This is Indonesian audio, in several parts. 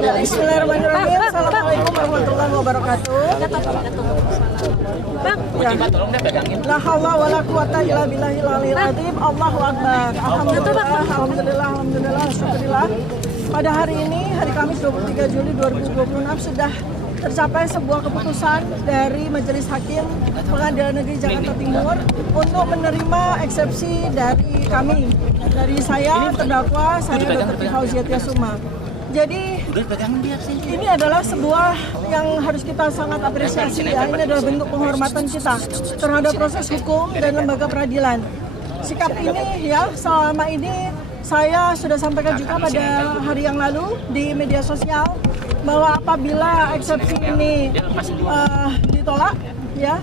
Ya, bismillahirrahmanirrahim. Assalamualaikum warahmatullahi wabarakatuh. Ya. La haula wala quwata illa billahil aliyil azim. Allahu akbar. Alhamdulillah, syukurillah. Pada hari ini, hari Kamis 23 Juli 2026 sudah tercapai sebuah keputusan dari Majelis Hakim Pengadilan Negeri Jakarta Timur untuk menerima eksepsi dari kami, dari saya terdakwa, saya Dr. Fauziatia Suma. Jadi ini adalah sebuah yang harus kita sangat apresiasi ya. Ini adalah bentuk penghormatan kita terhadap proses hukum dan lembaga peradilan. Sikap ini ya selama ini saya sudah sampaikan juga pada hari yang lalu di media sosial bahwa apabila eksepsi ini ditolak ya,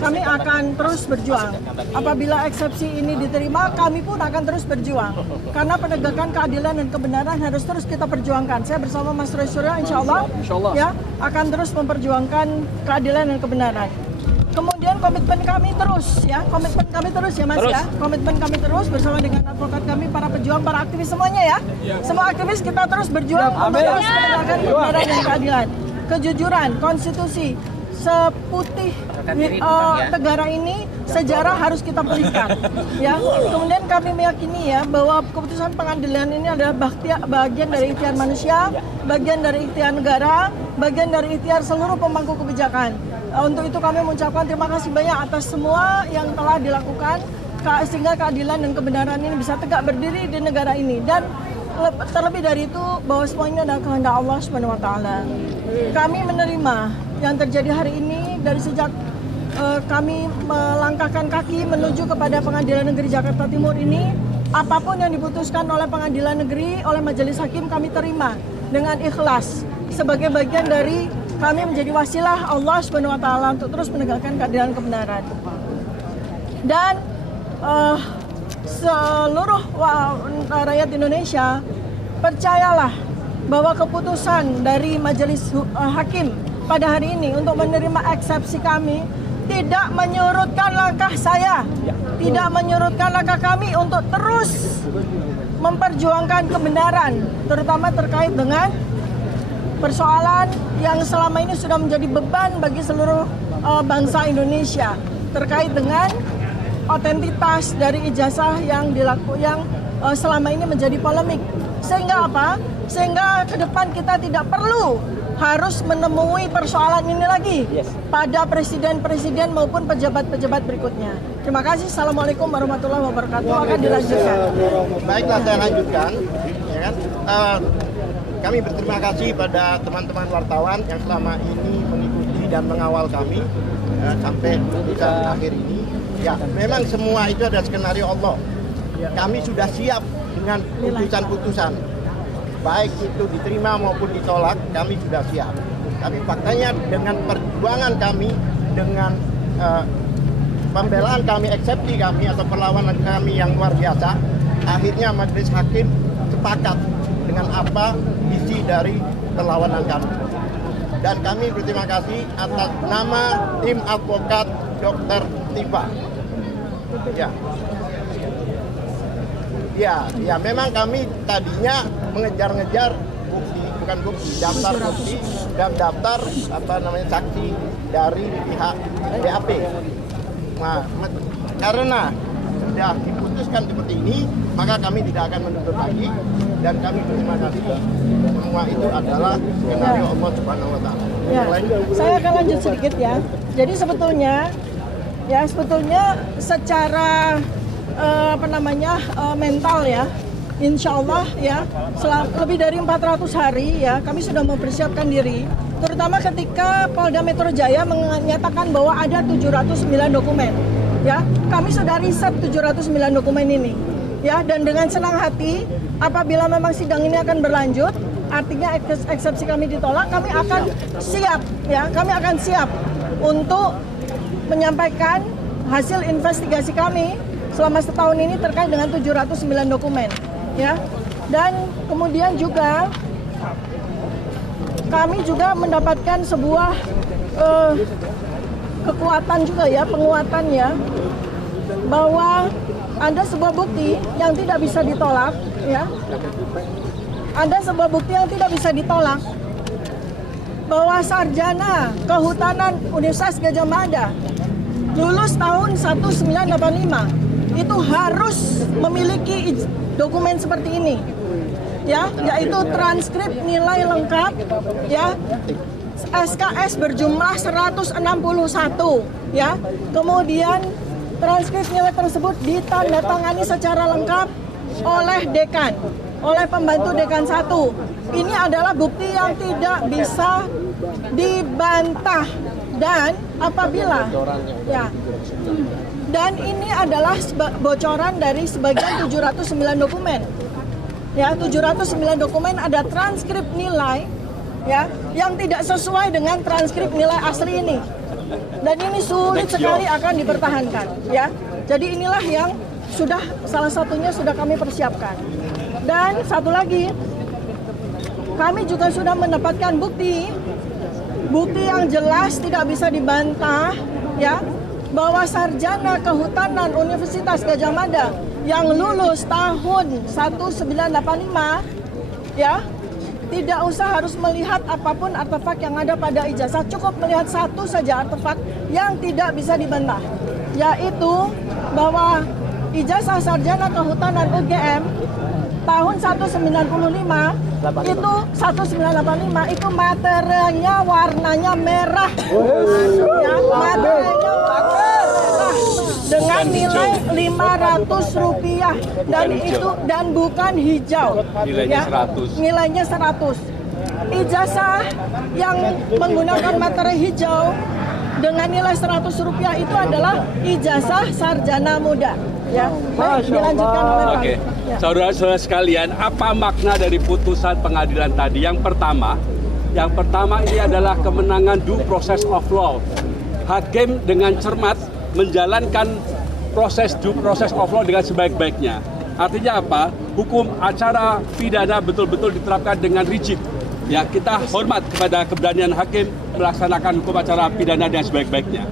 kami akan terus berjuang. Apabila eksepsi ini diterima, kami pun akan terus berjuang. Karena penegakan keadilan dan kebenaran harus terus kita perjuangkan. Saya bersama Mas Roy Suryo insya Allah ya akan terus memperjuangkan keadilan dan kebenaran. Kemudian komitmen kami terus ya Mas ya. Komitmen kami terus bersama dengan advokat kami, para pejuang, para aktivis semuanya ya. Semua aktivis kita terus berjuang untuk terus menegakkan kebenaran dan keadilan. Kejujuran, konstitusi, seputih negara ini, sejarah harus kita pulihkan ya. Kemudian kami meyakini ya bahwa keputusan pengadilan ini adalah bagian dari ikhtiar manusia, bagian dari ikhtiar negara, bagian dari ikhtiar seluruh pemangku kebijakan. Untuk itu kami mengucapkan terima kasih banyak atas semua yang telah dilakukan sehingga keadilan dan kebenaran ini bisa tegak berdiri di negara ini. Dan terlebih dari itu bahwa semua ini adalah kehendak Allah Subhanahu wa taala. Kami menerima yang terjadi hari ini dari sejak kami melangkahkan kaki menuju kepada Pengadilan Negeri Jakarta Timur ini. Apapun yang diputuskan oleh Pengadilan Negeri, oleh Majelis Hakim, kami terima dengan ikhlas sebagai bagian dari kami menjadi wasilah Allah Subhanahu wa taala untuk terus menegakkan keadilan kebenaran. Dan seluruh rakyat Indonesia percayalah bahwa keputusan dari Majelis Hakim pada hari ini untuk menerima eksepsi kami tidak menyurutkan langkah saya, tidak menyurutkan langkah kami untuk terus memperjuangkan kebenaran, terutama terkait dengan persoalan yang selama ini sudah menjadi beban bagi seluruh bangsa Indonesia terkait dengan otentitas dari ijazah yang selama ini menjadi polemik. Sehingga apa? Sehingga ke depan kita tidak perlu harus menemui persoalan ini lagi pada presiden-presiden maupun pejabat-pejabat berikutnya. Terima kasih. Assalamualaikum warahmatullahi wabarakatuh. Akan dilanjutkan. Baiklah, saya lanjutkan. Ya kan? Kami berterima kasih pada teman-teman wartawan yang selama ini mengikuti dan mengawal kami sampai keputusan akhir ini. Ya, memang semua itu ada skenario Allah. Kami sudah siap dengan putusan-putusan. Baik itu diterima maupun ditolak, kami sudah siap. Tapi faktanya dengan perjuangan kami, dengan pembelaan kami, eksepsi kami atau perlawanan kami yang luar biasa, akhirnya Majelis Hakim sepakat dengan apa isi dari perlawanan kami. Dan kami berterima kasih atas nama tim advokat Dr. Tifa. Ya, memang kami tadinya mengejar-ngejar daftar bukti dan daftar saksi dari pihak BAP. Nah, karena sudah diputuskan seperti ini, maka kami tidak akan menuntut lagi dan kami berterima kasih. Semua itu adalah skenario Allah Subhanahu wa taala. Ya, saya akan lanjut sedikit ya. Jadi sebetulnya secara mental ya, insya Allah ya, lebih dari 400 hari ya kami sudah mempersiapkan diri, terutama ketika Polda Metro Jaya menyatakan bahwa ada 709 dokumen ya, kami sudah riset 709 dokumen ini ya, dan dengan senang hati apabila memang sidang ini akan berlanjut, artinya eksepsi kami ditolak, kami akan siap untuk menyampaikan hasil investigasi kami selama setahun ini terkait dengan 709 dokumen ya. Dan kemudian juga kami juga mendapatkan sebuah kekuatan juga ya, penguatan ya, bahwa ada sebuah bukti yang tidak bisa ditolak ya, ada sebuah bukti yang tidak bisa ditolak bahwa sarjana kehutanan Universitas Gadjah Mada lulus tahun 1985 itu harus memiliki dokumen seperti ini, ya, yaitu transkrip nilai lengkap, ya, SKS berjumlah 161, ya, kemudian transkrip nilai tersebut ditandatangani secara lengkap oleh dekan, oleh pembantu dekan 1. Ini adalah bukti yang tidak bisa dibantah dan apabila, ya, dan ini adalah bocoran dari sebagian 709 dokumen. Ya, 709 dokumen ada transkrip nilai, ya, yang tidak sesuai dengan transkrip nilai asli ini. Dan ini sulit sekali akan dipertahankan, ya. Jadi inilah yang salah satunya sudah kami persiapkan. Dan satu lagi, kami juga sudah mendapatkan bukti yang jelas tidak bisa dibantah, ya, bahwa sarjana kehutanan Universitas Gadjah Mada yang lulus tahun 1985, ya, tidak usah harus melihat apapun artefak yang ada pada ijazah, cukup melihat satu saja artefak yang tidak bisa dibantah, yaitu bahwa ijazah sarjana kehutanan UGM tahun 1995 itu 1985 itu materinya warnanya merah, ya, materinya merah dengan nilai Rp500 dan bukan hijau, nilainya ya, 100. nilainya 100. Ijazah yang menggunakan materi hijau dengan nilai Rp100 itu adalah ijazah sarjana muda. Ya, baik, dilanjutkan oleh Pak. Oke, Ya. saudara-saudara sekalian, apa makna dari putusan pengadilan tadi? Yang pertama ini adalah kemenangan due process of law. Hakim dengan cermat menjalankan proses due process of law dengan sebaik-baiknya. Artinya apa? Hukum acara pidana betul-betul diterapkan dengan rigid. Ya, kita hormat kepada keberanian hakim melaksanakan hukum acara pidana dengan sebaik-baiknya.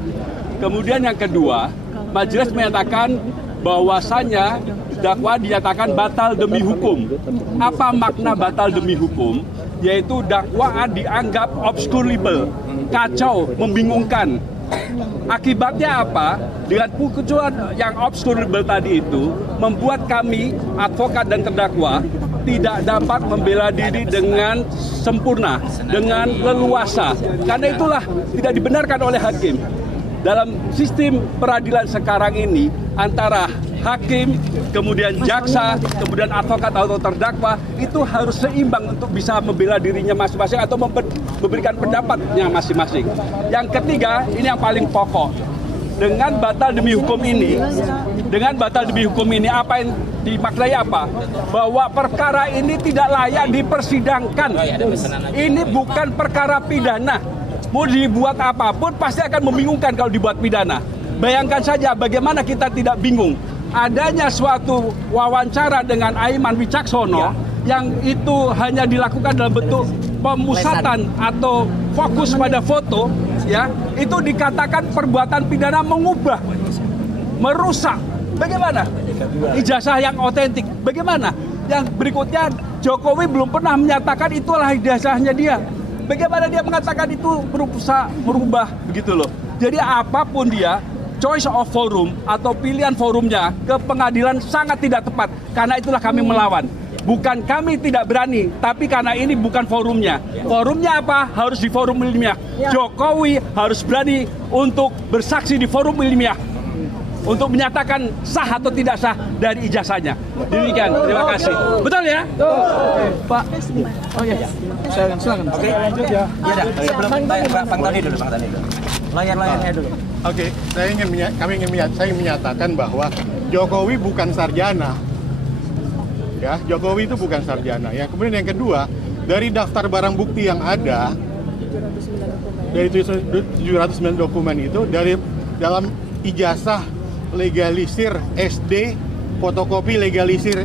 Kemudian yang kedua, majelis menyatakan bahwasannya dakwaan dinyatakan batal demi hukum. Apa makna batal demi hukum? Yaitu dakwaan dianggap obscurable, kacau, membingungkan. Akibatnya apa? Dengan putusan yang obscurable tadi itu membuat kami, advokat dan terdakwa, tidak dapat membela diri dengan sempurna, dengan leluasa. Karena itulah tidak dibenarkan oleh hakim. Dalam sistem peradilan sekarang ini, antara hakim, kemudian jaksa, kemudian advokat atau terdakwa, itu harus seimbang untuk bisa membela dirinya masing-masing atau memberikan pendapatnya masing-masing. Yang ketiga, ini yang paling pokok. Dengan batal demi hukum ini, apa yang dimaknai apa? Bahwa perkara ini tidak layak dipersidangkan. Ini bukan perkara pidana. Mau dibuat apapun pasti akan membingungkan kalau dibuat pidana. Bayangkan saja bagaimana kita tidak bingung. Adanya suatu wawancara dengan Aiman Wicaksono yang itu hanya dilakukan dalam bentuk pemusatan atau fokus pada foto, ya, itu dikatakan perbuatan pidana mengubah, merusak. Bagaimana? Ijazah yang otentik. Bagaimana? Yang berikutnya, Jokowi belum pernah menyatakan itulah ijazahnya dia. Bagaimana dia mengatakan itu berusaha merubah begitu loh. Jadi apapun dia, choice of forum atau pilihan forumnya ke pengadilan sangat tidak tepat. Karena itulah kami melawan. Bukan kami tidak berani, tapi karena ini bukan forumnya. Forumnya apa? Harus di forum ilmiah. Jokowi harus berani untuk bersaksi di forum ilmiah untuk menyatakan sah atau tidak sah dari ijazahnya. Demikian, terima kasih. Betul ya? Pak. Oh iya. Silakan. Oke, lanjut ya. Iya dah. Sebelum Bang Tony dulu. Layar-layarnya dulu. Oke, saya ingin menyatakan bahwa Jokowi bukan sarjana. Ya, Jokowi itu bukan sarjana. Ya, kemudian yang kedua, dari daftar barang bukti yang ada dari 709 dokumen itu, dari dalam ijazah legalisir SD, fotokopi legalisir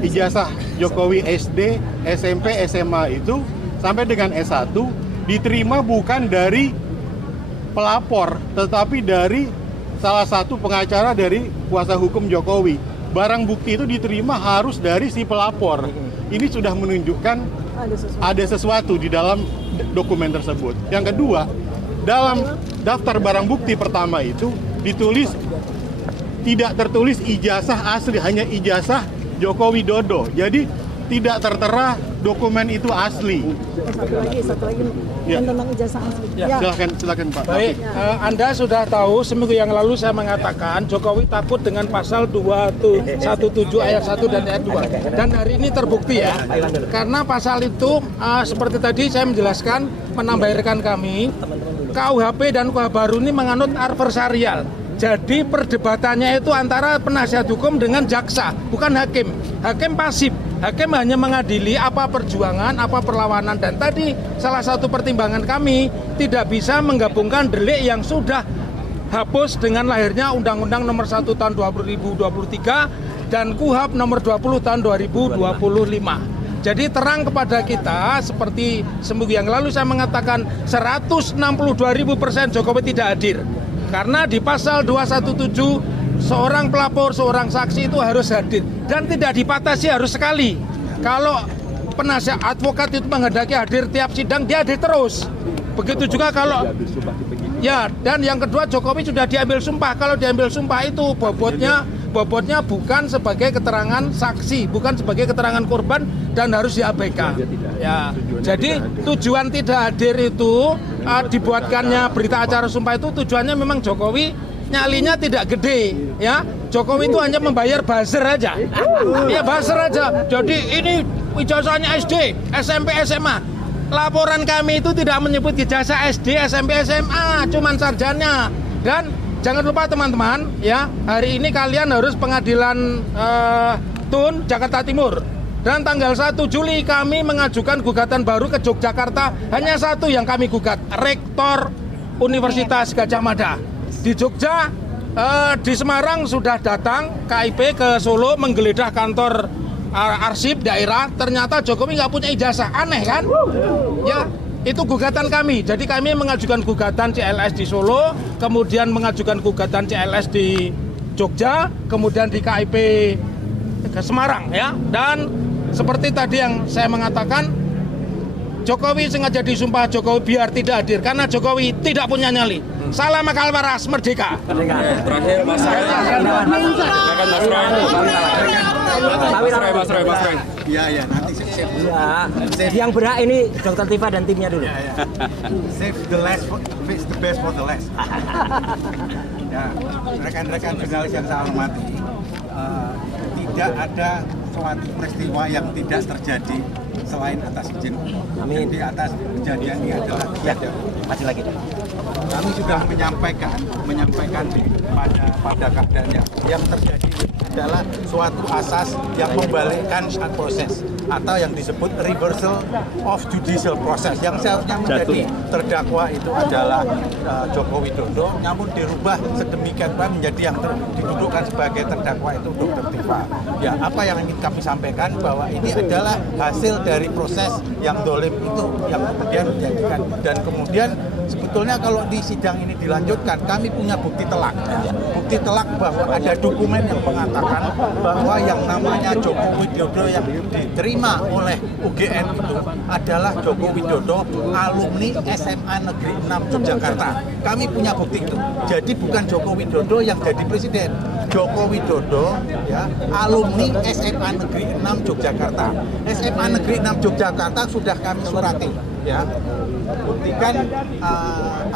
ijazah Jokowi SD, SMP, SMA itu sampai dengan S1 diterima bukan dari pelapor, tetapi dari salah satu pengacara dari kuasa hukum Jokowi. barang bukti itu diterima harus dari si pelapor. Ini sudah menunjukkan ada sesuatu di dalam dokumen tersebut. Yang kedua, dalam daftar barang bukti pertama itu ditulis tidak tertulis ijazah asli, hanya ijazah Joko Widodo. Jadi tidak tertera dokumen itu asli. Satu lagi Ya. tentang ijazah asli. Silakan Pak. Baik, Anda sudah tahu seminggu yang lalu saya mengatakan Jokowi takut dengan pasal 217 ayat 1 dan ayat 2. Dan hari ini terbukti ya. Karena pasal itu seperti tadi saya menjelaskan, menambahkan kami, KUHP dan KUHP baru ini menganut adversarial. Jadi perdebatannya itu antara penasihat hukum dengan jaksa, bukan hakim. Hakim pasif. Hakim hanya mengadili apa perjuangan, apa perlawanan. Dan tadi salah satu pertimbangan kami tidak bisa menggabungkan delik yang sudah hapus dengan lahirnya Undang-Undang Nomor 1 Tahun 2023 dan KUHP Nomor 20 Tahun 2025. Jadi terang kepada kita, seperti seminggu yang lalu saya mengatakan 162.000% Jokowi tidak hadir. Karena di pasal 217 seorang pelapor, seorang saksi itu harus hadir dan tidak dipatasi harus sekali. Kalau penasihat advokat itu menghendaki hadir tiap sidang, dia hadir terus. Begitu juga kalau ya, dan yang kedua Jokowi sudah diambil sumpah. Kalau diambil sumpah itu bobotnya bukan sebagai keterangan saksi, bukan sebagai keterangan korban dan harus diabaikan. Ya, jadi tujuan tidak hadir itu dibuatkannya berita acara sumpah itu tujuannya memang Jokowi nyalinya tidak gede, ya. Jokowi itu hanya membayar buzzer aja. Iya, buzzer aja. Jadi ini ijazahnya SD, SMP, SMA. Laporan kami itu tidak menyebut ijazah SD, SMP, SMA, cuman sarjana. Dan jangan lupa teman-teman, ya, hari ini kalian harus pengadilan Tun Jakarta Timur. Dan tanggal 1 Juli kami mengajukan gugatan baru ke Yogyakarta. Hanya satu yang kami gugat, Rektor Universitas Gadjah Mada. Di Jogja, di Semarang sudah datang KIP ke Solo menggeledah kantor arsip daerah. Ternyata Jokowi nggak punya ijazah, aneh kan? Ya, itu gugatan kami. Jadi kami mengajukan gugatan CLS di Solo, kemudian mengajukan gugatan CLS di Jogja, kemudian di KIP ke Semarang, ya. Dan seperti tadi yang saya mengatakan, Jokowi sengaja disumpah Jokowi biar tidak hadir karena Jokowi tidak punya nyali. Salam akal waras, merdeka. Terakhir Mas Roy. Silakan Mas Roy. Ya, nanti save. Yang berhak ini Dr. Tifa dan timnya dulu. Save the last, fix the best for the last. Ya, rekan-rekan jurnalis yang saya hormati, tidak ada suatu peristiwa yang tidak terjadi selain atas izin. Amin. Jadi atas kejadian ini adalah Masih lagi. kami sudah menyampaikan pada keadaannya yang terjadi adalah suatu asas yang membalikkan proses atau yang disebut reversal of judicial process, yang seharusnya menjadi terdakwa itu adalah Joko Widodo, namun dirubah sedemikian rupa menjadi yang didudukkan sebagai terdakwa itu Dr. Tifa. Ya, apa yang ingin kami sampaikan bahwa ini adalah hasil dari proses yang dolim itu yang kemudian menjadikan, dan kemudian sebetulnya kalau di sidang ini dilanjutkan, kami punya bukti telak bahwa ada dokumen yang mengatakan bahwa yang namanya Joko Widodo yang diterima oleh UGM itu adalah Joko Widodo alumni SMA Negeri 6 Yogyakarta. Kami punya bukti itu. Jadi bukan Joko Widodo yang jadi presiden. Joko Widodo ya alumni SMA Negeri 6 Yogyakarta. SMA Negeri 6 Yogyakarta sudah kami surati, ya. Buktikan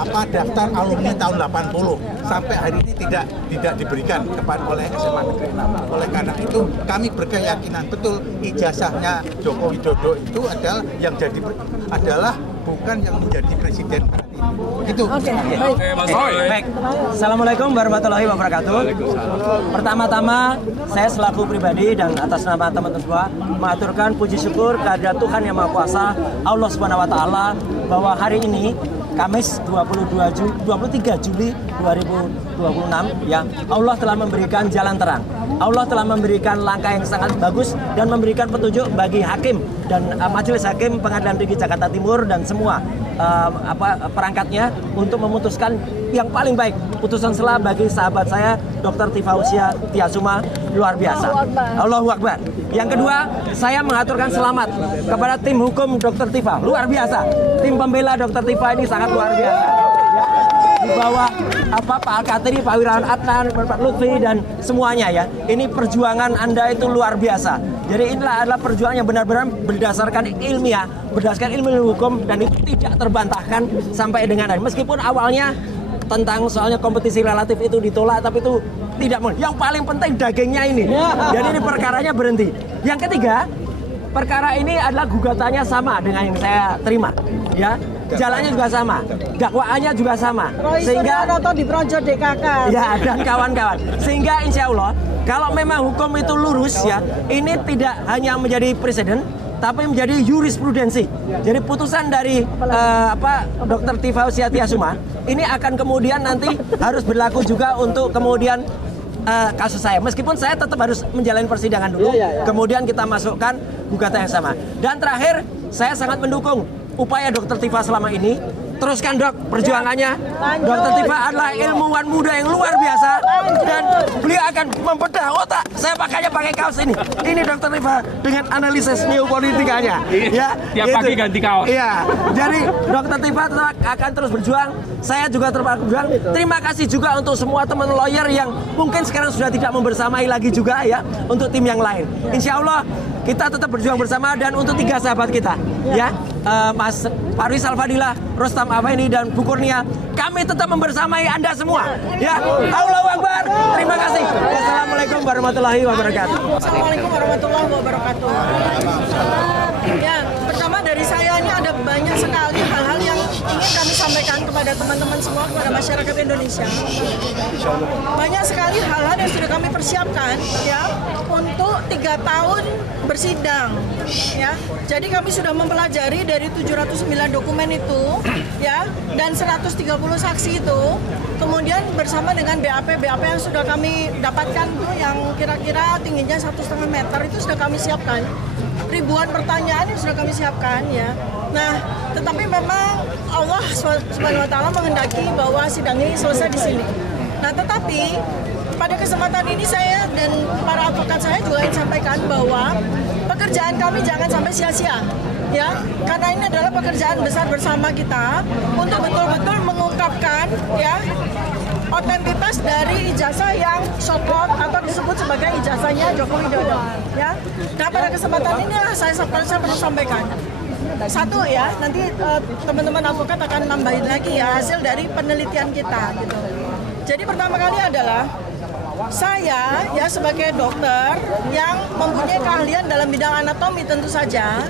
daftar alumni tahun 80 sampai hari ini tidak diberikan kepada oleh SMA Negeri 6. Oleh karena itu kami berkeyakinan betul ijazahnya Joko Widodo itu adalah bukan yang menjadi presiden saat ini. Itu. Oke, Mas Roy. Baik. Assalamualaikum warahmatullahi wabarakatuh. Pertama-tama saya selaku pribadi dan atas nama teman-teman semua mengaturkan puji syukur kehadirat Tuhan Yang Maha Kuasa, Allah Subhanahu wa taala, bahwa hari ini Kamis 23 Juli 2026 ya, Allah telah memberikan jalan terang. Allah telah memberikan langkah yang sangat bagus dan memberikan petunjuk bagi hakim dan majelis hakim Pengadilan Tinggi Jakarta Timur dan semua perangkatnya untuk memutuskan yang paling baik. Putusan selah bagi sahabat saya Dr. Tifausia Tiasuma luar biasa. Allahu Akbar. Yang kedua, saya mengaturkan selamat kepada tim hukum Dr. Tifa, luar biasa. Tim pembela Dr. Tifa ini sangat luar biasa. Di bawah Pak Al-Katiri, Pak Wirawan Adnan, Pak Lutfi dan semuanya ya. Ini perjuangan Anda itu luar biasa. Jadi inilah adalah perjuangan yang benar-benar berdasarkan ilmiah, berdasarkan ilmu hukum dan itu tidak terbantahkan sampai dengan hari. Meskipun awalnya tentang soalnya kompetisi relatif itu ditolak, tapi itu tidak mau. Yang paling penting dagingnya ini. Jadi ini perkaranya berhenti. Yang ketiga, perkara ini adalah gugatannya sama dengan yang saya terima, ya. Jalannya juga sama, dakwaannya juga sama, sehingga di Projo DKK. Ya, dan kawan-kawan. Sehingga insya Allah kalau memang hukum itu lurus ya, ini tidak hanya menjadi presiden, tapi menjadi jurisprudensi. Jadi putusan dari Dr. Tifausia Tiasuma ini akan kemudian nanti harus berlaku juga untuk kemudian kasus saya. Meskipun saya tetap harus menjalani persidangan dulu, kemudian kita masukkan gugatan yang sama. Dan terakhir, saya sangat mendukung upaya Dr. Tifa selama ini. Teruskan dok perjuangannya. Dr. Tifa adalah ilmuwan muda yang luar biasa dan beliau akan membedah otak. Saya pakainya pakai kaos ini. Ini Dr. Tifa dengan analisis neopolitikanya. Ya, tiap pagi ganti kaos. Iya. Jadi Dr. Tifa tetap akan terus berjuang. Saya juga terus berjuang. Terima kasih juga untuk semua teman lawyer yang mungkin sekarang sudah tidak membersamai lagi juga ya untuk tim yang lain. Insya Allah kita tetap berjuang bersama dan untuk 3 sahabat kita ya. Mas Faris Al-Fadilah, Rostam Afeni dan Bu Kurnia, kami tetap membersamai Anda semua. Ya, Allahu Akbar. Terima kasih. Wassalamualaikum warahmatullahi wabarakatuh. Assalamualaikum warahmatullahi wabarakatuh. Ya, pertama dari saya ini ada banyak sekali hal-hal yang ingin kami sampaikan kepada teman-teman semua, kepada masyarakat Indonesia. Banyak sekali hal-hal yang sudah kami persiapkan ya untuk 3 tahun bersidang ya. Jadi kami sudah mempelajari dari 709 dokumen itu ya dan 130 saksi itu. Kemudian bersama dengan BAP yang sudah kami dapatkan tuh yang kira-kira tingginya 1,5 meter itu sudah kami siapkan. Ribuan pertanyaan yang sudah kami siapkan ya. Nah, tetapi memang Allah Subhanahu wa taala menghendaki bahwa sidang ini selesai di sini. Nah, tetapi pada kesempatan ini saya dan para advokat saya juga ingin sampaikan bahwa pekerjaan kami jangan sampai sia-sia ya, karena ini adalah pekerjaan besar bersama kita untuk betul-betul mengungkapkan ya otentitas dari ijazah yang shortcut atau disebut sebagai ijazahnya Joko Widodo ya. Nah, pada kesempatan inilah saya perlu sampaikan satu ya, nanti teman-teman advokat akan nambahin lagi ya hasil dari penelitian kita gitu. Jadi pertama kali adalah saya ya sebagai dokter yang mempunyai keahlian dalam bidang anatomi tentu saja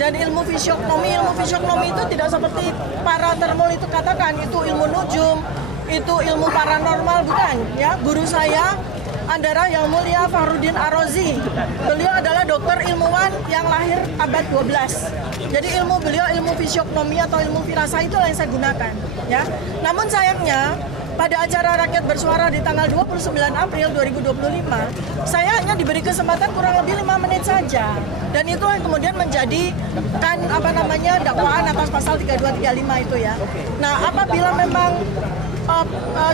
dan ilmu fisiognomi itu tidak seperti para termul itu katakan itu ilmu nujum, itu ilmu paranormal, bukan ya. Guru saya Andara Yang Mulia Fahrudin Arozi, beliau adalah dokter ilmuwan yang lahir abad 12. Jadi ilmu beliau ilmu fisiognomi atau ilmu firasah itu yang saya gunakan ya. Namun sayangnya pada acara Rakyat Bersuara di tanggal 29 April 2025, saya hanya diberi kesempatan kurang lebih 5 menit saja. Dan itu yang kemudian menjadi dakwaan atas pasal 3235 itu ya. Nah, apabila memang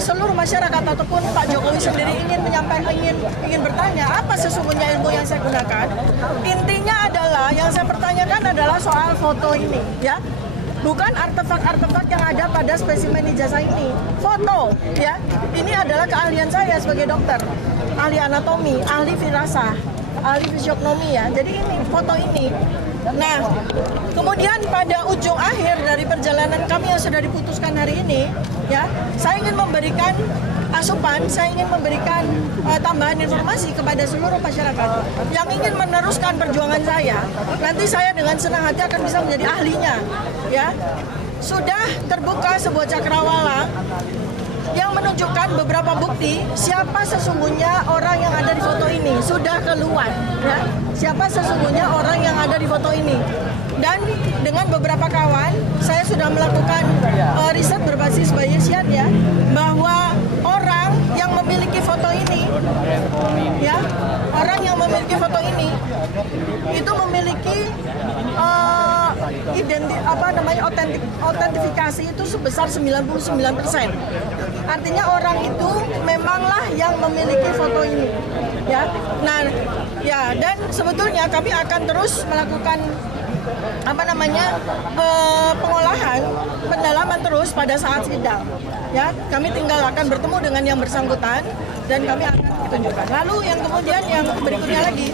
seluruh masyarakat ataupun Pak Jokowi sendiri ingin bertanya apa sesungguhnya ilmu yang saya gunakan, intinya adalah yang saya pertanyakan adalah soal foto ini ya. Bukan artefak-artefak yang ada pada spesimen ijazah ini. Foto, ya. Ini adalah keahlian saya sebagai dokter. Ahli anatomi, ahli firasah, ahli fisiognomi ya. Jadi ini, foto ini. Nah, kemudian pada ujung akhir dari perjalanan kami yang sudah diputuskan hari ini, ya, saya ingin memberikan asupan, saya ingin memberikan tambahan informasi kepada seluruh masyarakat yang ingin meneruskan perjuangan saya. Nanti saya dengan senang hati akan bisa menjadi ahlinya, ya. Sudah terbuka sebuah cakrawala yang menunjukkan beberapa bukti siapa sesungguhnya orang yang ada di foto ini. Sudah keluar, ya. Siapa sesungguhnya orang yang ada di foto ini. Dan dengan beberapa kawan, saya sudah melakukan riset berbasis Bayesian ya, bahwa orang yang memiliki foto ini, ya, orang yang memiliki foto ini itu memiliki Autentifikasi itu sebesar 99%. Artinya orang itu memanglah yang memiliki foto ini, ya. Nah, ya, dan sebetulnya kami akan terus melakukan pengolahan, pendalaman terus pada saat sidang. Ya, kami tinggal akan bertemu dengan yang bersangkutan dan kami akan tunjukkan. Lalu yang kemudian yang berikutnya lagi,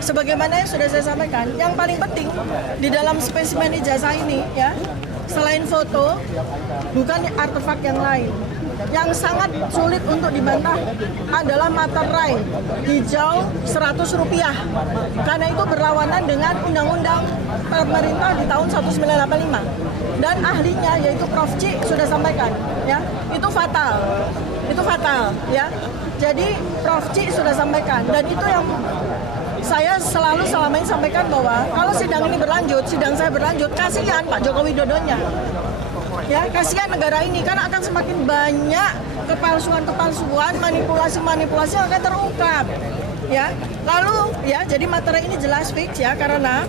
sebagaimana yang sudah saya sampaikan, yang paling penting di dalam spesimen ijazah ini, ya, selain foto, bukan artefak yang lain. Yang sangat sulit untuk dibantah adalah materai hijau Rp100, karena itu berlawanan dengan undang-undang pemerintah di tahun 1985, dan ahlinya yaitu Prof. C sudah sampaikan, ya, itu fatal, ya. Jadi Prof. C sudah sampaikan, dan itu yang saya selalu selama ini sampaikan bahwa kalau sidang ini berlanjut, sidang saya berlanjut, kasihan Pak Joko Widodonya. Ya, kasihan negara ini karena akan semakin banyak kepalsuan, manipulasi yang akan terungkap. Ya, lalu ya, jadi materi ini jelas fix, ya, karena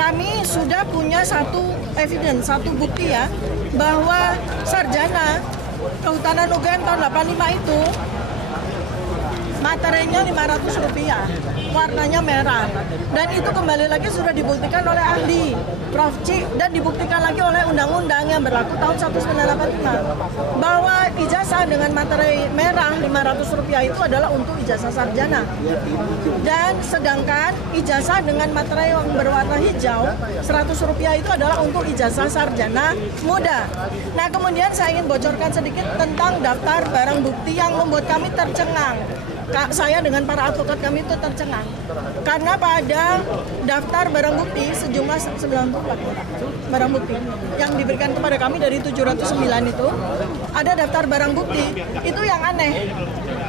kami sudah punya satu evidence, satu bukti, ya, bahwa sarjana Kehutanan UGM tahun 85 itu materinya Rp500, warnanya merah, dan itu kembali lagi sudah dibuktikan oleh ahli Prof. C dan dibuktikan lagi oleh undang-undang yang berlaku tahun 1985 bahwa ijazah dengan materai merah Rp500 itu adalah untuk ijazah sarjana, dan sedangkan ijazah dengan materai yang berwarna hijau Rp100 itu adalah untuk ijazah sarjana muda. Nah, kemudian saya ingin bocorkan sedikit tentang daftar barang bukti yang membuat kami tercengang. Saya dengan para advokat kami itu tercengang karena pada daftar barang bukti sejumlah 94 barang bukti yang diberikan kepada kami dari 709 itu ada daftar barang bukti itu yang aneh,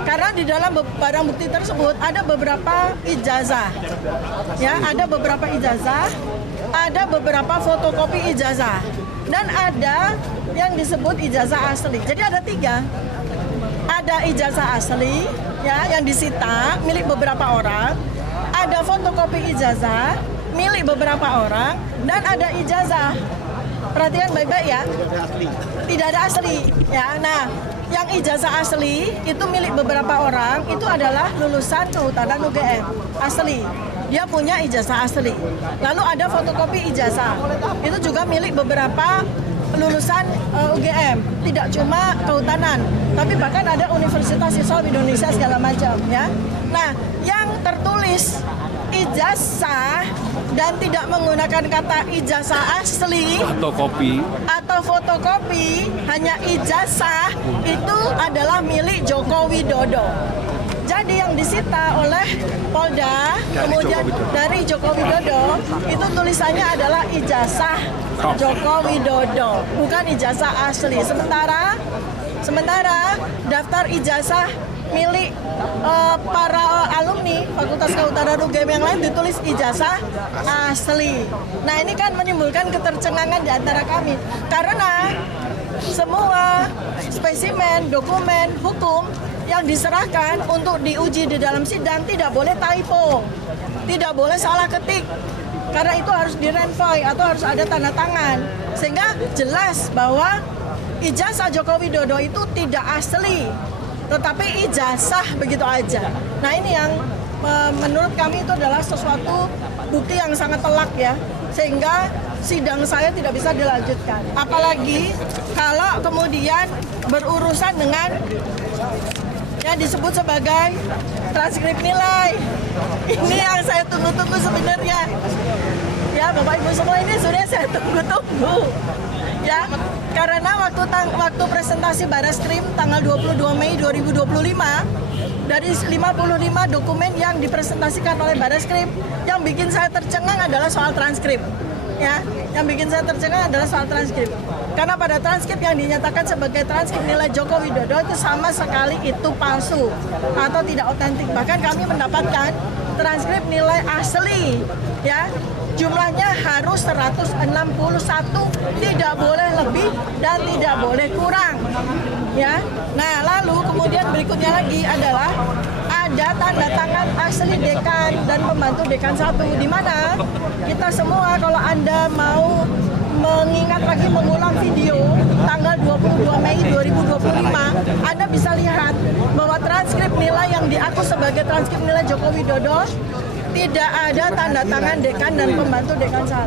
karena di dalam barang bukti tersebut ada beberapa ijazah, ya, ada beberapa ijazah, ada beberapa fotokopi ijazah, dan ada yang disebut ijazah asli. Jadi ada 3. Ada ijazah asli, ya, yang disita milik beberapa orang, ada fotokopi ijazah milik beberapa orang, dan ada ijazah. Perhatikan baik-baik, ya. Tidak ada asli, ya. Nah, yang ijazah asli itu milik beberapa orang itu adalah lulusan Kehutanan UGM asli. Dia punya ijazah asli. Lalu ada fotokopi ijazah. Itu juga milik beberapa lulusan UGM, tidak cuma Kehutanan, tapi bahkan ada Universitas Islam Indonesia segala macam, ya. Nah, yang tertulis ijazah dan tidak menggunakan kata ijazah asli atau fotokopi, hanya ijazah, itu adalah milik Joko Widodo. Jadi yang disita oleh Polda kemudian dari Joko Widodo itu tulisannya adalah ijazah Joko Widodo, bukan ijazah asli. Sementara daftar ijazah milik para alumni Fakultas Kehutanan UGM yang lain ditulis ijazah asli. Nah, ini kan menimbulkan ketercengangan di antara kami karena semua spesimen dokumen hukum yang diserahkan untuk diuji di dalam sidang tidak boleh typo, tidak boleh salah ketik, karena itu harus di-renvoy atau harus ada tanda tangan, sehingga jelas bahwa ijazah Joko Widodo itu tidak asli, tetapi ijazah begitu aja. Nah, ini yang menurut kami itu adalah sesuatu bukti yang sangat telak, ya, sehingga sidang saya tidak bisa dilanjutkan. Apalagi kalau kemudian berurusan dengan yang disebut sebagai transkrip nilai. Ini yang saya tunggu-tunggu sebenarnya. Ya, Bapak Ibu semua, ini sudah saya tunggu-tunggu. Ya, karena waktu presentasi Bareskrim tanggal 22 Mei 2025, dari 55 dokumen yang dipresentasikan oleh Bareskrim, yang bikin saya tercengang adalah soal transkrip. Ya, yang bikin saya tercengang adalah soal transkrip. Karena pada transkrip yang dinyatakan sebagai transkrip nilai Joko Widodo itu sama sekali itu palsu atau tidak otentik. Bahkan kami mendapatkan transkrip nilai asli, ya, jumlahnya harus 161, tidak boleh lebih dan tidak boleh kurang, ya. Nah, lalu kemudian berikutnya lagi adalah ada tanda tangan asli dekan dan pembantu dekan 1, di mana kita semua kalau Anda mau mengingat lagi mengulang video tanggal 22 Mei 2025, Anda bisa lihat bahwa transkrip nilai yang diaku sebagai transkrip nilai Joko Widodo tidak ada tanda tangan dekan dan pembantu dekan saat.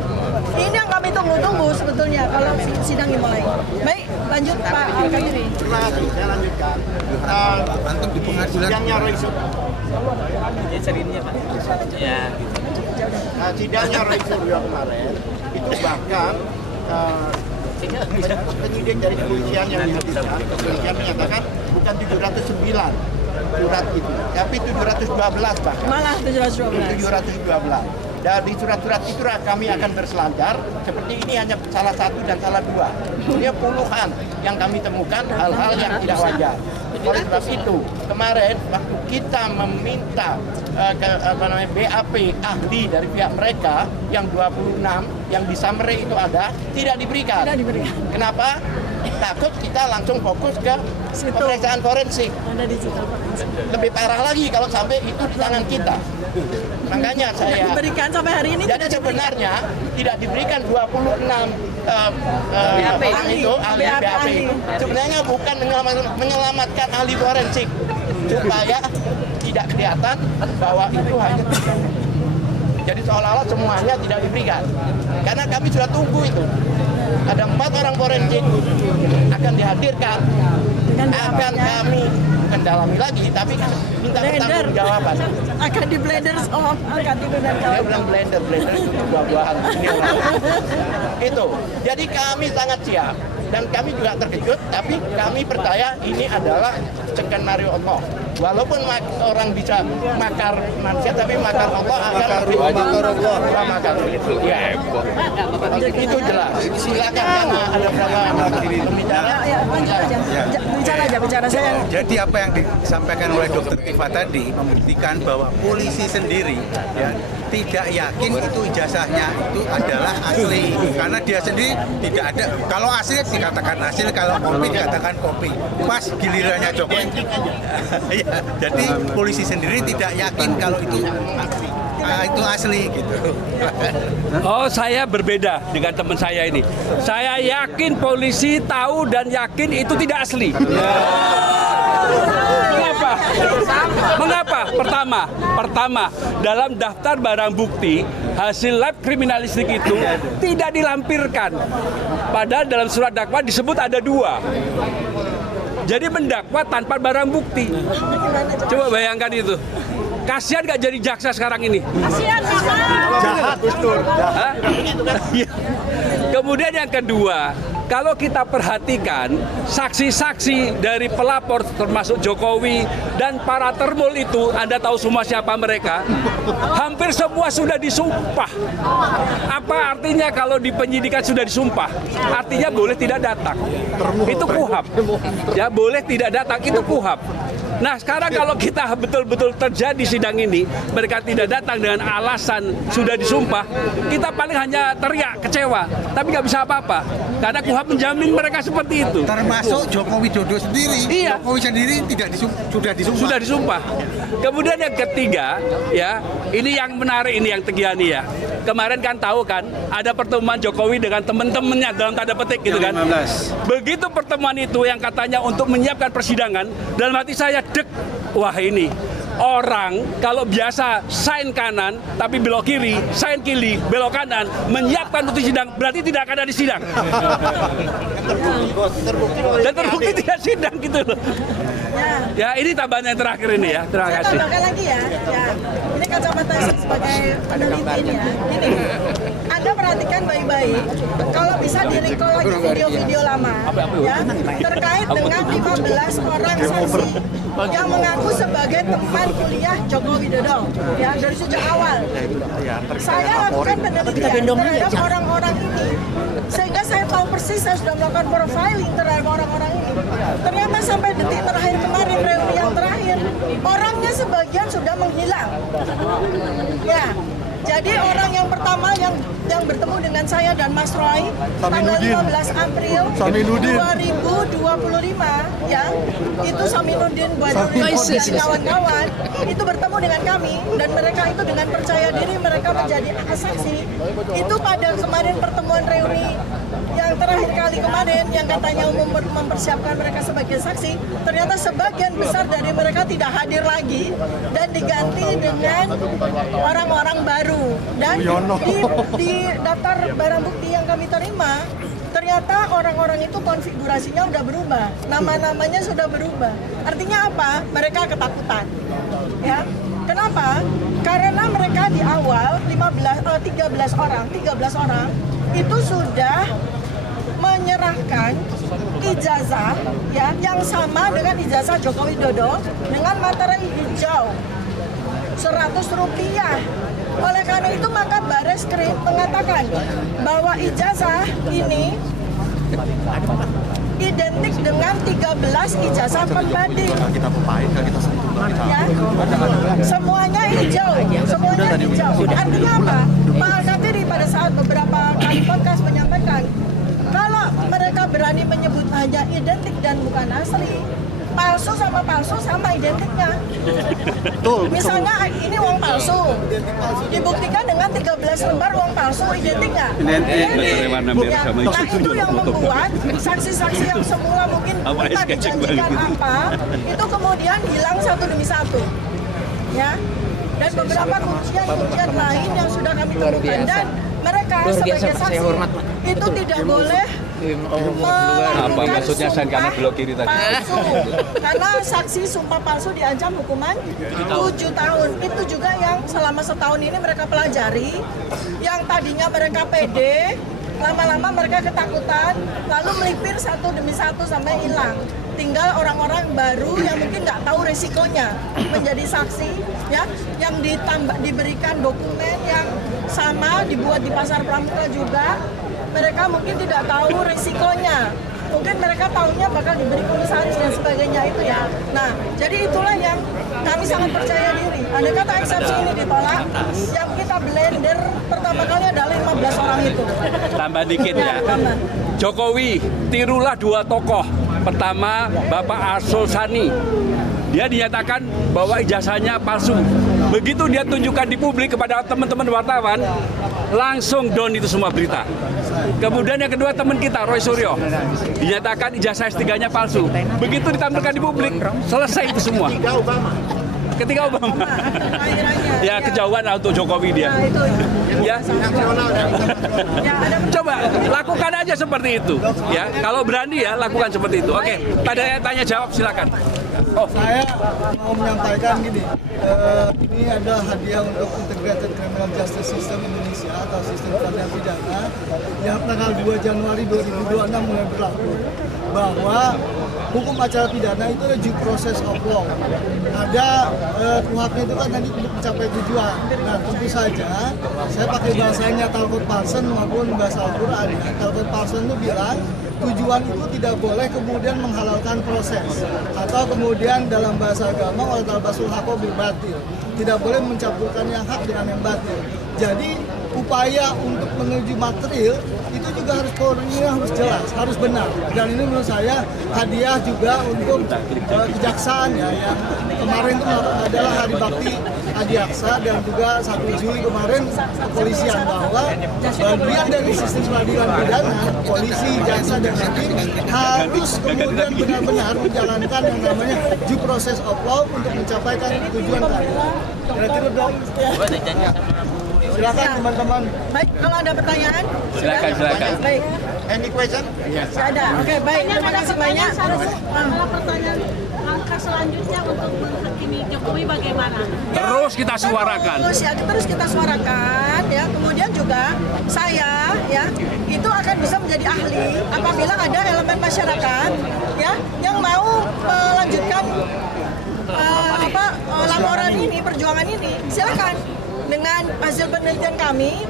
Ini yang kami tunggu-tunggu sebetulnya kalau sidang dimulai. Baik, lanjut Pak Alkatiri. Terima kasih, saya lanjutkan. Antum di pengadilan. Sidangnya Roy Suryo. Sidangnya Roy Suryo kemarin itu bahkan penyidik dari kepolisian yang dihadirkan, kepolisian menyatakan bukan 709 surat itu, tapi 712 bahkan. Malah 712. 712. Dari surat-surat itu kami akan berselancar. Seperti ini hanya salah satu dan salah dua. Dia puluhan yang kami temukan hal-hal yang tidak wajar. Oleh sebab itu, kemarin waktu kita meminta BAP ahli dari pihak mereka yang 26 yang di summary itu ada, tidak diberikan. Tidak diberikan. Kenapa? Takut kita langsung fokus ke pemeriksaan forensik. Ada digital forensik. Lebih parah lagi kalau sampai itu di tangan kita. Makanya saya Diberikan sampai hari ini. jadi sebenarnya tidak diberikan 26 BAP. orang itu ahli BAP. BAP. Sebenarnya bukan menyelamatkan ahli forensik supaya tidak kelihatan bahwa itu hanya jadi seolah-olah semuanya tidak diberikan. Karena kami sudah tunggu itu. Ada 4 orang forensik akan dihadirkan, akan kami mendalami lagi, tapi minta pertanggungjawaban. Akan di blender sama Alkatiri dan Dia bilang blender itu buah-buahan. Itu. Jadi kami sangat siap dan kami juga terkejut, tapi kami percaya ini adalah skenario Allah. Walaupun orang bisa makar manusia, tapi makar Allah akan lebih makar itu. Ya, itu jelas. Silakan karena ada berapa pembicara. Ya, lanjut aja. Bicara saya. Jadi apa yang disampaikan oleh Dr. Tifa tadi membuktikan bahwa polisi sendiri ya tidak yakin itu ijazahnya itu adalah asli karena dia sendiri tidak ada. Kalau asli dikatakan asli, kalau kopi dikatakan kopi. Pas gilirannya Jokowi. Ya, jadi polisi sendiri tidak yakin kalau itu asli gitu. Oh, saya berbeda dengan teman saya ini. Saya yakin polisi tahu dan yakin itu tidak asli. Mengapa? Mengapa? Pertama, dalam daftar barang bukti hasil lab kriminalistik itu tidak dilampirkan. Padahal dalam surat dakwaan disebut ada 2. Jadi mendakwa tanpa barang bukti. Coba bayangkan itu. Kasihan gak jadi jaksa sekarang ini? Kasihan, Jahat, Gustur. Kemudian yang kedua, kalau kita perhatikan saksi-saksi dari pelapor termasuk Jokowi dan para termul itu, Anda tahu semua siapa mereka, hampir semua sudah disumpah. Apa artinya kalau di penyidikan sudah disumpah? Artinya boleh tidak datang. Itu KUHAP. Ya, boleh tidak datang, itu KUHAP. Nah, sekarang kalau kita betul-betul terjadi sidang ini, mereka tidak datang dengan alasan sudah disumpah, kita paling hanya teriak, kecewa, tapi nggak bisa apa-apa. Karena KUHAP menjamin mereka seperti itu. Termasuk Joko Widodo sendiri. Iya. Jokowi sendiri sudah disumpah. Sudah disumpah. Kemudian yang ketiga, ya, ini yang menarik, ini yang Tegiani ya. Kemarin kan tahu kan, ada pertemuan Jokowi dengan teman-temannya dalam tanda petik gitu kan. Begitu pertemuan itu yang katanya untuk menyiapkan persidangan, dalam hati saya dek, wah ini orang kalau biasa sign kanan tapi belok kiri, sign kiri, belok kanan, menyiapkan untuk sidang, berarti tidak akan ada sidang. Dan terbukti tidak sidang gitu loh. Ya, ini tambahan yang terakhir ini ya. Terima Saya kasih. tambahkan lagi ya. Ini kacamata saya sebagai peneliti ini ya. Ini, Anda perhatikan baik-baik. Kalau bisa di-recall lagi video-video lama, ya, terkait dengan 15 orang saksi yang mengaku sebagai teman kuliah Joko Widodo, ya, dari sejak awal. Saya lakukan penelitian terhadap orang-orang ini, sehingga saya tahu persis, saya sudah melakukan profiling terhadap orang-orang ini. Ternyata sampai detik terakhir kemarin, reuni yang terakhir, orangnya sebagian sudah menghilang. Ya, jadi orang yang pertama yang bertemu dengan saya dan Mas Roy tanggal 15 April 2025, ya, itu Saminuddin Badrudin dan kawan-kawan itu bertemu dengan kami dan mereka itu dengan percaya diri mereka menjadi saksi. Itu pada kemarin pertemuan reuni yang terakhir kali kemarin yang katanya mempersiapkan mereka sebagai saksi, ternyata sebagian besar dari mereka tidak hadir lagi dan diganti dengan orang-orang baru. Dan di daftar barang bukti yang kami terima, ternyata orang-orang itu konfigurasinya udah berubah, nama-namanya sudah berubah. Artinya apa? Mereka ketakutan. Ya. Kenapa? Karena mereka di awal 13 orang itu sudah menyerahkan ijazah ya yang sama dengan ijazah Joko Widodo dengan materai hijau Rp100. Oleh karena itu maka Bareskrim mengatakan bahwa ijazah ini identik dengan 13 ijazah pembanding. Ya, semuanya hijau, semuanya hijau. Artinya apa? Pak Al-Katiri pada saat beberapa kali podcast menyampaikan, kalau mereka berani menyebut hanya identik dan bukan asli, palsu sama identiknya. Misalnya ini uang palsu, dibuktikan dengan 13 lembar uang palsu, identik nggak? Nah itu yang membuat saksi-saksi yang semula mungkin kita dijanjikan apa, itu kemudian hilang satu demi satu. Ya. Dan beberapa kuncian lain yang sudah kami temukan, dan mereka sebagai saksi itu tidak boleh apa maksudnya San karena belok kiri tadi? Palsu. Karena saksi sumpah palsu diancam hukuman 7 tahun. Itu juga yang selama setahun ini mereka pelajari. Yang tadinya mereka pede, lama-lama mereka ketakutan, lalu melipir satu demi satu sampai hilang. Tinggal orang-orang baru yang mungkin nggak tahu resikonya menjadi saksi, ya, yang diberikan dokumen yang sama dibuat di Pasar Pramuka juga. Mereka mungkin tidak tahu risikonya, mungkin mereka tahunya bakal diberi komisaris dan sebagainya itu ya. Nah, jadi itulah yang kami sangat percaya diri. Andai kata eksepsi ini ditolak, yang kita blender pertama kali adalah 15 orang itu. Tambah dikit ya. Jokowi, tirulah dua tokoh. Pertama, Bapak Arsul Sani. Dia dinyatakan bahwa ijazahnya palsu. Begitu dia tunjukkan di publik kepada teman-teman wartawan, langsung down itu semua berita. Kemudian yang kedua teman kita, Roy Suryo, dinyatakan ijazah S3-nya palsu. Begitu ditampilkan di publik, selesai itu semua. Ketika Obama. Ya kejauhan lah untuk Jokowi dia. Ya. Coba lakukan aja seperti itu. Ya, kalau berani ya lakukan seperti itu. Oke, tanya jawab silakan. Oh. Saya mau menyampaikan gini, ini adalah hadiah untuk Integrated Criminal Justice System Indonesia atau sistem peradilan pidana yang tanggal 2 Januari 2026 mulai berlaku, bahwa hukum acara pidana itu ada due process of law. Ada kuhapnya itu kan nanti untuk mencapai tujuan. Nah tentu saja saya pakai bahasanya Talcott Parsons maupun bahasa Al-Quran. Talcott Parsons itu bilang tujuan itu tidak boleh kemudian menghalalkan proses, atau kemudian dalam bahasa agama oleh talbasul haqqa bil batil, tidak boleh mencampurkan yang hak dengan yang batil. Jadi upaya untuk menuju material itu juga harus harus jelas, harus benar. Dan ini menurut saya hadiah juga untuk kejaksaan ya, yang kemarin itu adalah Hari Bakti Adiaksa, dan juga 1 Juli kemarin kepolisian, bahwa bagian dari sistem peradilan pidana, polisi, jaksa dan hakim harus kemudian benar-benar menjalankan yang namanya due process of law untuk mencapai tujuan keadilan. Kira-kira dong. Silakan teman-teman. Baik, kalau ada pertanyaan, silakan. Baik. Any question? Ada. Oke, baik. Terima kasih banyak. Kalau pertanyaan langkah selanjutnya untuk menghakimi Jokowi bagaimana? Terus kita suarakan. Terus kita suarakan ya. Kemudian juga saya ya itu akan bisa menjadi ahli apabila ada elemen masyarakat ya yang mau melanjutkan laporan ini, perjuangan ini, silakan. Dengan hasil penelitian kami,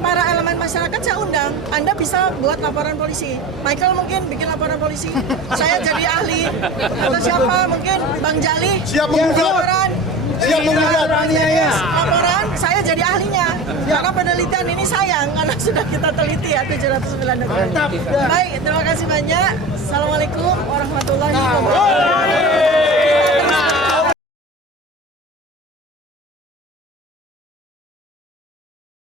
para elemen masyarakat saya undang. Anda bisa buat laporan polisi. Michael mungkin bikin laporan polisi. Saya jadi ahli. Atau siapa? Mungkin Bang Jali. Siap menggugat. Laporan. Siap menggugat. Laporan, saya jadi ahlinya. Karena penelitian ini sayang, karena sudah kita teliti ya 709 negara. Baik, terima kasih banyak. Assalamualaikum warahmatullahi wabarakatuh.